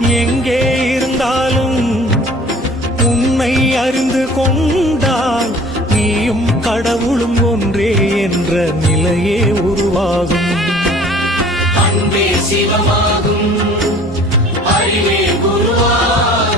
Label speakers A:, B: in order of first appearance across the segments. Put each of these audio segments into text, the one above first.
A: எங்கே இருந்தாலும் உண்மை அறிந்து கொண்டால் நீயும் கடவுளும் ஒன்றே என்ற நிலையே உருவாகும்.
B: அன்பே சிவமாகும் அறிவே குருவாகும்.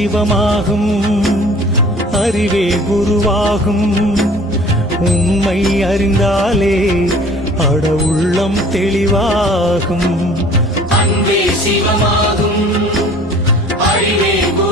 A: சிவமாகும். அறிவே குருவாகும். உண்மை அறிந்தாலே அட உள்ளம் தெளிவாகும்.
B: அன்பே சிவமாகும். அறிவே குரு